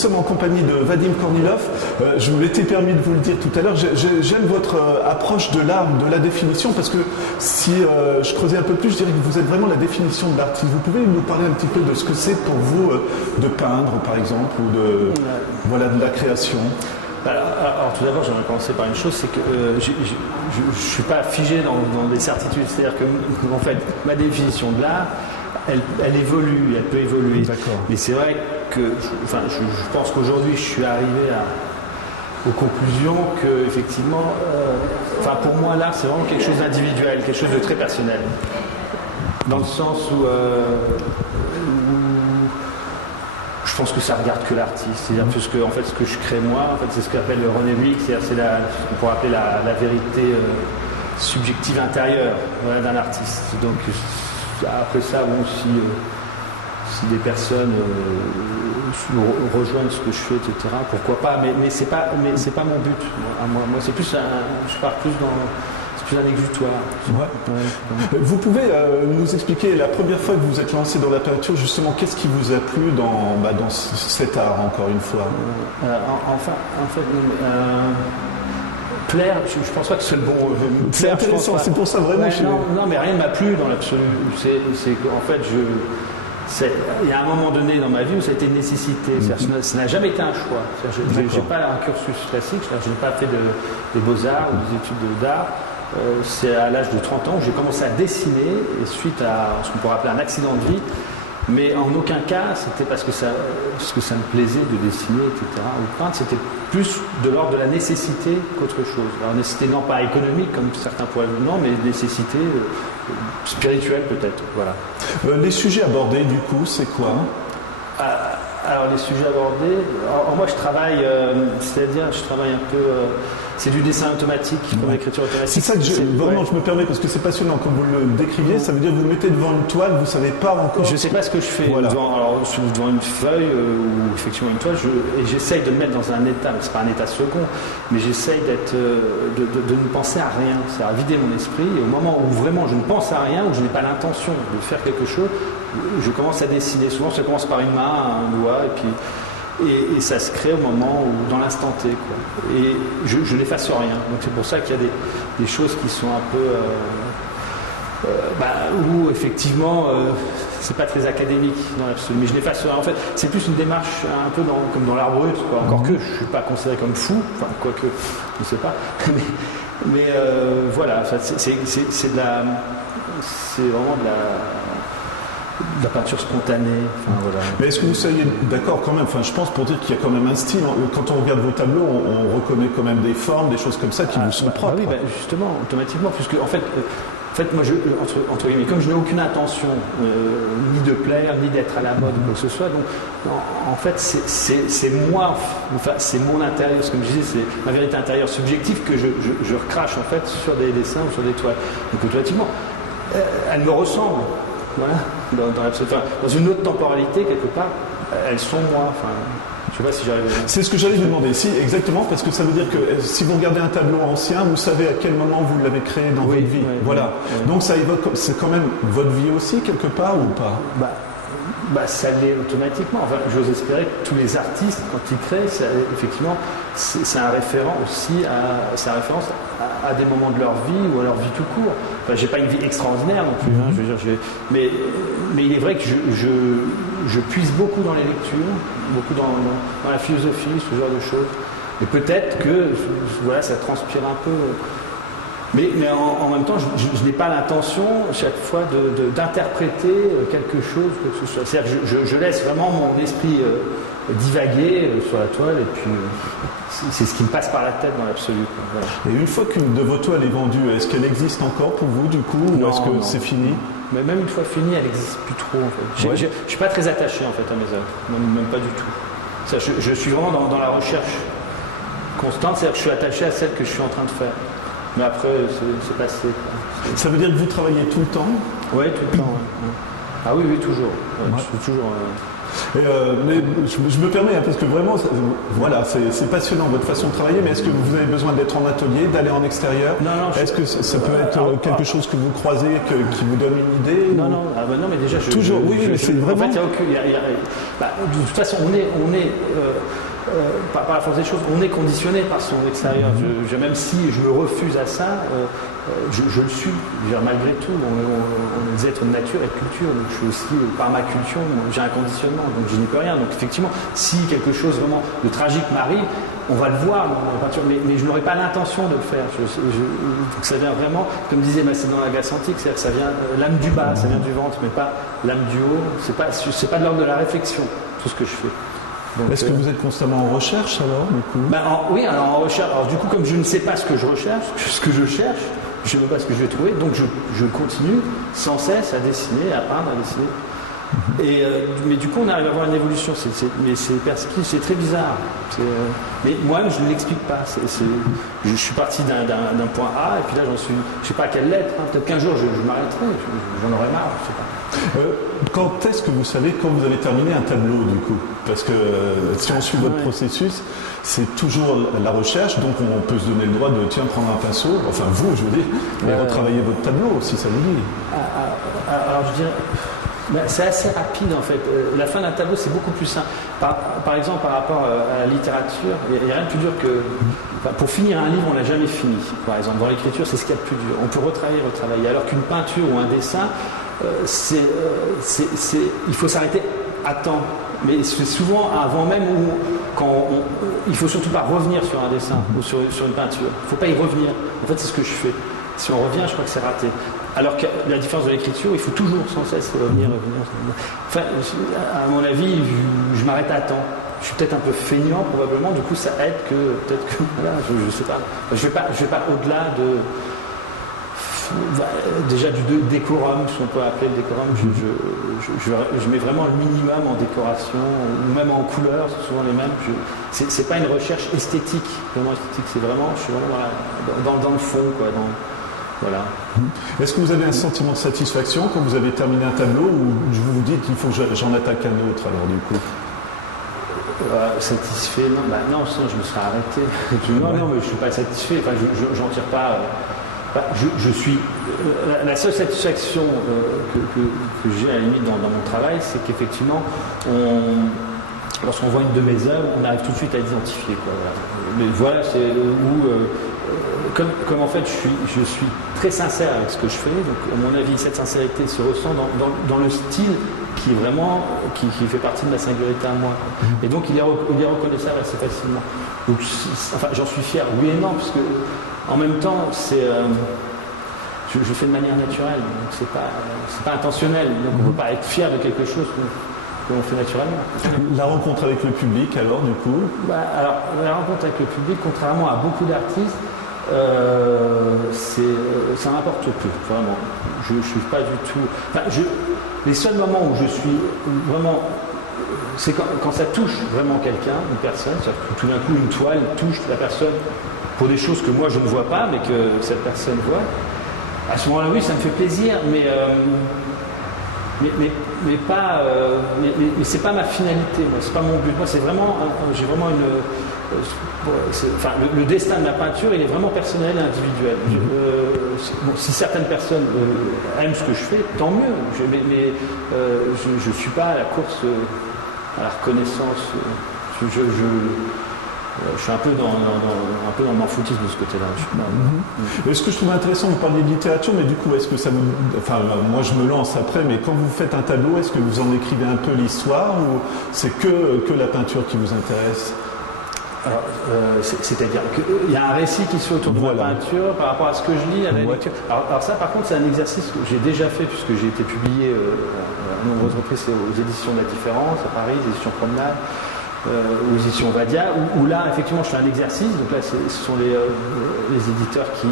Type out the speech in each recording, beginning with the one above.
sommes en compagnie de Vadim Kornilov. Je m'étais permis de vous le dire tout à l'heure. J'aime votre approche de l'art, de la définition, parce que si je creusais un peu plus, je dirais que vous êtes vraiment la définition de l'artiste. Vous pouvez nous parler un petit peu de ce que c'est pour vous de peindre, par exemple, ou de, voilà, de la création? Alors tout d'abord, j'aimerais commencer par une chose, c'est que je ne suis pas figé dans des certitudes. C'est-à-dire que, en fait, ma définition de l'art, elle évolue, elle peut évoluer. Mais c'est vrai que, je pense qu'aujourd'hui, je suis arrivé aux conclusions que, effectivement, pour moi, l'art, c'est vraiment quelque chose d'individuel, quelque chose de très personnel. Dans le sens où je pense que ça regarde que l'artiste. C'est-à-dire que, en fait, ce que je crée moi, en fait, c'est ce qu'appelle René Blick, c'est-à-dire ce qu'on pourrait appeler la vérité subjective intérieure, voilà, d'un artiste. Donc après ça, bon, si des personnes rejoignent ce que je fais, etc., pourquoi pas, mais c'est pas mon but. Moi c'est plus je pars plus dans. C'est plus un exutoire. Ouais. Vous pouvez nous expliquer la première fois que vous êtes lancé dans la peinture, justement, qu'est-ce qui vous a plu dans cet art, encore une fois? Plaire, je pense pas que c'est le bon. C'est intéressant, c'est pour ça vraiment. Non, mais rien ne m'a plu dans l'absolu. C'est qu'en fait, il y a un moment donné dans ma vie où ça a été une nécessité. Ça n'a jamais été un choix. Je n'ai pas un cursus classique, je n'ai pas fait des beaux-arts ou des études d'art. C'est à l'âge de 30 ans où j'ai commencé à dessiner, et suite à ce qu'on pourrait appeler un accident de vie. Mais en aucun cas, c'était parce que ça me plaisait de dessiner, etc. Ou peindre, c'était plus de l'ordre de la nécessité qu'autre chose. Alors nécessité non pas économique, comme certains pourraient le dire, mais nécessité spirituelle peut-être. Voilà. Les sujets abordés, du coup, c'est quoi? Alors les sujets abordés, moi je travaille, je travaille un peu... c'est du dessin automatique, comme l'écriture automatique. C'est ça que je me permets, parce que c'est passionnant, comme vous le décriviez, ça veut dire que vous mettez devant une toile, vous ne savez pas encore... Je ne sais pas ce que je fais devant une feuille ou effectivement une toile, et j'essaye de me mettre dans un état, c'est pas un état second, mais j'essaye de ne penser à rien, c'est-à-dire à vider mon esprit, et au moment où vraiment je ne pense à rien, où je n'ai pas l'intention de faire quelque chose, je commence à dessiner. Souvent ça commence par une main, un doigt, et ça se crée au moment où, dans l'instant T, quoi. Et je n'efface rien. Donc c'est pour ça qu'il y a des choses qui sont un peu où effectivement c'est pas très académique dans l'absolu. Mais je n'efface rien. En fait, c'est plus une démarche un peu comme dans l'art brut, quoi. Encore que je suis pas considéré comme fou, enfin quoique, je ne sais pas. Mais voilà, c'est vraiment de la peinture spontanée. Voilà. Mais est-ce que vous seriez d'accord quand même, je pense pour dire qu'il y a quand même un style, quand on regarde vos tableaux, on reconnaît quand même des formes, des choses comme ça qui vous sont propres. Oui, justement, automatiquement, puisque en fait moi, entre guillemets, comme je n'ai aucune intention ni de plaire, ni d'être à la mode ou quoi que ce soit, donc en fait c'est moi, c'est mon intérieur, comme je disais, c'est ma vérité intérieure subjective que je recrache en fait sur des dessins ou sur des toiles. Donc automatiquement, elle me ressemble. Voilà, dans une autre temporalité, quelque part, elles sont moi. Je ne sais pas si j'arrive à... C'est ce que j'allais vous demander, si, exactement, parce que ça veut dire que si vous regardez un tableau ancien, vous savez à quel moment vous l'avez créé dans votre vie. Voilà. Donc ça évoque, c'est quand même votre vie aussi, quelque part, ou pas? Ça l'est automatiquement. J'ose espérer que tous les artistes, quand ils créent, effectivement, c'est un référent aussi c'est un référence à des moments de leur vie ou à leur vie tout court. J'ai pas une vie extraordinaire non plus, je veux dire, mais il est vrai que je puise beaucoup dans les lectures, beaucoup dans la philosophie, ce genre de choses. Et peut-être que ça transpire un peu. Mais en même temps, je n'ai pas l'intention, chaque fois, d'interpréter quelque chose, quoi que ce soit. C'est-à-dire que je laisse vraiment mon esprit divaguer sur la toile, et puis c'est ce qui me passe par la tête dans l'absolu. Voilà. Et une fois qu'une de vos toiles est vendue, est-ce qu'elle existe encore pour vous, du coup, ou est-ce que c'est fini? Mais même une fois finie, elle n'existe plus trop, en fait. Je ne suis pas très attaché, en fait, à mes œuvres. Même pas du tout. Je suis vraiment dans la recherche constante, c'est-à-dire que je suis attaché à celle que je suis en train de faire. Mais après, c'est passé. Ça veut dire que vous travaillez tout le temps? Oui, tout le temps. Ouais. Ah oui, toujours. Je suis toujours... Mais je me permets, parce que vraiment, voilà, c'est passionnant votre façon de travailler, mais est-ce que vous avez besoin d'être en atelier, d'aller en extérieur? Non, est-ce que ça peut être quelque chose que vous croisez, qui vous donne une idée? Non, non, non, mais déjà, toujours, oui, mais c'est vraiment... En fait, de toute façon, on est par la force des choses, on est conditionné par son extérieur. Même si je me refuse à ça, je le suis. Malgré tout, on est des êtres de nature et de culture. Donc je suis aussi, par ma culture, j'ai un conditionnement, donc je n'y peux rien. Donc effectivement, si quelque chose vraiment de tragique m'arrive, on va le voir dans la peinture, mais je n'aurais pas l'intention de le faire. Donc ça vient vraiment, comme disait Macédon la Grèce antique, ça vient l'âme du bas, ça vient du ventre, mais pas l'âme du haut. C'est pas de l'ordre de la réflexion, tout ce que je fais. Est-ce que vous êtes constamment en recherche alors, du coup? Oui, alors en recherche. Alors du coup, comme je ne sais pas ce que je recherche, ce que je cherche, je ne sais pas ce que je vais trouver, donc je continue sans cesse à dessiner, à peindre, à dessiner. Mais du coup, on arrive à avoir une évolution. Mais c'est très bizarre. Mais moi-même, je ne l'explique pas. Je suis parti d'un point A, et puis là, j'en suis. Je ne sais pas à quelle lettre. Peut-être qu'un jour, je m'arrêterai. J'en aurai marre. Je sais pas. Quand est-ce que vous savez quand vous allez terminer un tableau, du coup? Parce que si on suit votre processus, c'est toujours la recherche, donc on peut se donner le droit de prendre un pinceau, enfin vous, je veux dire, et retravailler votre tableau, si ça vous dit. Alors je dirais, c'est assez rapide en fait. La fin d'un tableau, c'est beaucoup plus simple. Par exemple, par rapport à la littérature, il n'y a rien de plus dur que... pour finir un livre, on ne l'a jamais fini. Par exemple, dans l'écriture, c'est ce qu'il y a de plus dur. On peut retravailler. Alors qu'une peinture ou un dessin, il faut s'arrêter à temps. Mais c'est souvent avant même il ne faut surtout pas revenir sur un dessin ou sur une peinture. Il ne faut pas y revenir. En fait, c'est ce que je fais. Si on revient, je crois que c'est raté. Alors que la différence de l'écriture, il faut toujours sans cesse revenir. Enfin, à mon avis, je m'arrête à temps. Je suis peut-être un peu feignant probablement. Du coup, ça aide peut-être que voilà, je ne sais pas. Je vais pas au-delà de... Déjà du décorum, si on peut appeler le décorum, je mets vraiment le minimum en décoration, ou même en couleur, c'est souvent les mêmes. C'est pas une recherche esthétique, vraiment esthétique, je suis vraiment dans le fond, quoi. Voilà. Est-ce que vous avez un sentiment de satisfaction quand vous avez terminé un tableau, ou vous vous dites qu'il faut que j'en attaque un autre, alors du coup? Satisfait, non, sinon je me serais arrêté. Non, mais je suis pas satisfait, enfin, j'en tire pas... je suis... La seule satisfaction que j'ai à la limite dans mon travail, c'est qu'effectivement, lorsqu'on voit une de mes œuvres, on arrive tout de suite à l'identifier. Voilà. Mais voilà, c'est où... Comme en fait je suis très sincère avec ce que je fais, donc à mon avis cette sincérité se ressent dans le style qui est vraiment qui fait partie de ma singularité à moi. Et donc il est reconnaissable assez facilement. Donc enfin j'en suis fier, oui et non, parce que en même temps je fais de manière naturelle, donc c'est pas intentionnel, donc on ne peut pas être fier de quelque chose que l'on fait naturellement. La rencontre avec le public alors du coup? Alors la rencontre avec le public, contrairement à beaucoup d'artistes, ça m'apporte peu, vraiment. Je ne suis pas du tout... Enfin, les seuls moments où je suis vraiment... C'est quand ça touche vraiment quelqu'un, une personne, c'est-à-dire que tout d'un coup une toile touche la personne pour des choses que moi je ne vois pas, mais que cette personne voit. À ce moment-là, oui, ça me fait plaisir, mais c'est pas ma finalité, moi, c'est pas mon but. Moi, c'est vraiment, j'ai vraiment le destin de la peinture, il est vraiment personnel et individuel. Si certaines personnes aiment ce que je fais, tant mieux. Mais je suis pas à la course à la reconnaissance. Je suis un peu dans le m'en-foutisme de ce côté-là. Ce que je trouve intéressant, vous parliez de littérature, mais du coup, est-ce que ça vous... Enfin, moi je me lance après, mais quand vous faites un tableau, est-ce que vous en écrivez un peu l'histoire, ou c'est que la peinture qui vous intéresse? Alors, c'est-à-dire qu'il y a un récit qui se fait autour de la peinture par rapport à ce que je lis à la lecture. Alors ça, par contre, c'est un exercice que j'ai déjà fait, puisque j'ai été publié à nombreuses reprises aux éditions de la Différence, à Paris, les éditions Promenade, aux éditions Vadia, où là, effectivement, je fais un exercice. Donc là, ce sont les éditeurs qui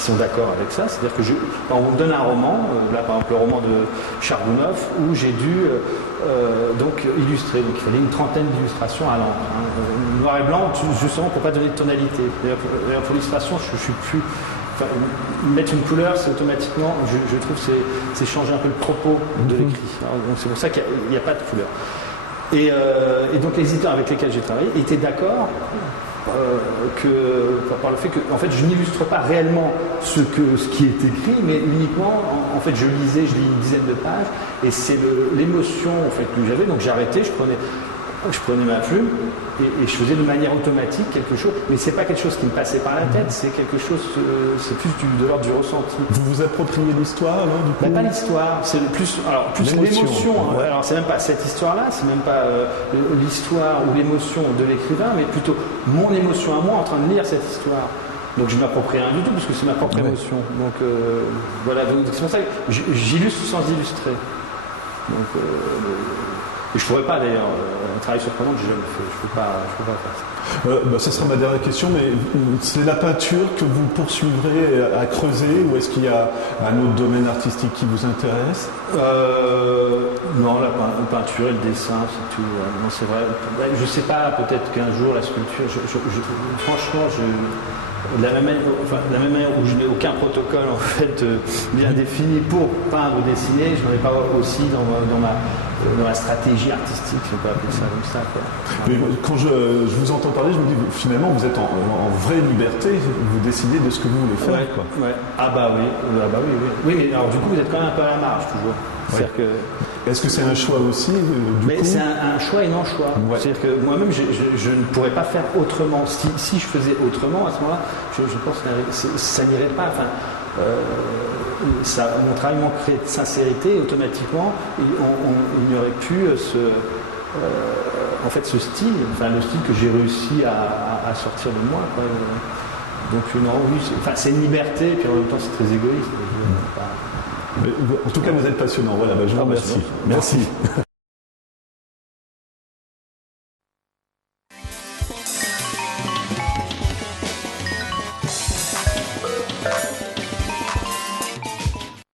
sont d'accord avec ça. C'est-à-dire que on me donne un roman, là, par exemple, le roman de Chargounov, où j'ai dû donc illustrer. Donc il fallait une trentaine d'illustrations à l'encre. Noir et blanc, justement, pour ne pas donner de tonalité. Pour l'illustration, je suis plus... Enfin, mettre une couleur, c'est automatiquement, je trouve, c'est changer un peu le propos de l'écrit. Donc c'est pour ça qu'il n'y a pas de couleur. Et donc les éditeurs avec lesquels j'ai travaillé étaient d'accord par le fait que en fait, je n'illustre pas réellement ce qui est écrit, mais uniquement, en fait, je lis une dizaine de pages, et c'est l'émotion en fait, que j'avais. Donc j'arrêtais, je prenais ma plume et je faisais de manière automatique quelque chose, mais c'est pas quelque chose qui me passait par la tête, c'est quelque chose, c'est plus de l'ordre du ressenti. Vous vous appropriez l'histoire alors du coup? Pas l'histoire, c'est plus l'émotion. Hein. Ouais. Alors c'est même pas cette histoire-là, c'est même pas l'histoire ou l'émotion de l'écrivain, mais plutôt mon émotion à moi en train de lire cette histoire. Donc je m'approprie rien du tout parce que c'est ma propre émotion. Donc voilà, donc c'est pour ça que j'illustre sans illustrer. Donc et je pourrais pas d'ailleurs, un travail surprenant que j'ai jamais fait, je peux pas faire ça. Ça sera ma dernière question, mais c'est la peinture que vous poursuivrez à creuser, ou est-ce qu'il y a un autre domaine artistique qui vous intéresse? Non, la peinture et le dessin, c'est tout. Non, c'est vrai. Je sais pas, peut-être qu'un jour la sculpture, franchement, de la même manière où je n'ai aucun protocole en fait bien défini pour peindre ou dessiner, je n'en ai pas aussi dans ma stratégie artistique, si on peut appeler ça comme ça. Quoi. Mais quand je vous entends parler, je me dis finalement vous êtes en vraie liberté, vous décidez de ce que vous voulez faire. Ouais, quoi. Ouais. Ah bah oui. Oui, mais alors du coup vous êtes quand même un peu à la marge toujours. Ouais. Est-ce que c'est un choix aussi Mais c'est un choix et non choix. Ouais. C'est-à-dire que moi-même, je ne pourrais pas faire autrement. Si je faisais autrement, à ce moment-là, je pense que ça n'irait pas. Enfin, mon travail manquerait de sincérité, et automatiquement, il n'y aurait plus ce style, le style que j'ai réussi à sortir de moi. Quoi. Donc non, oui, c'est une liberté, et puis en même temps, c'est très égoïste. En tout cas, vous êtes passionnant. Voilà, je vous remercie. Merci.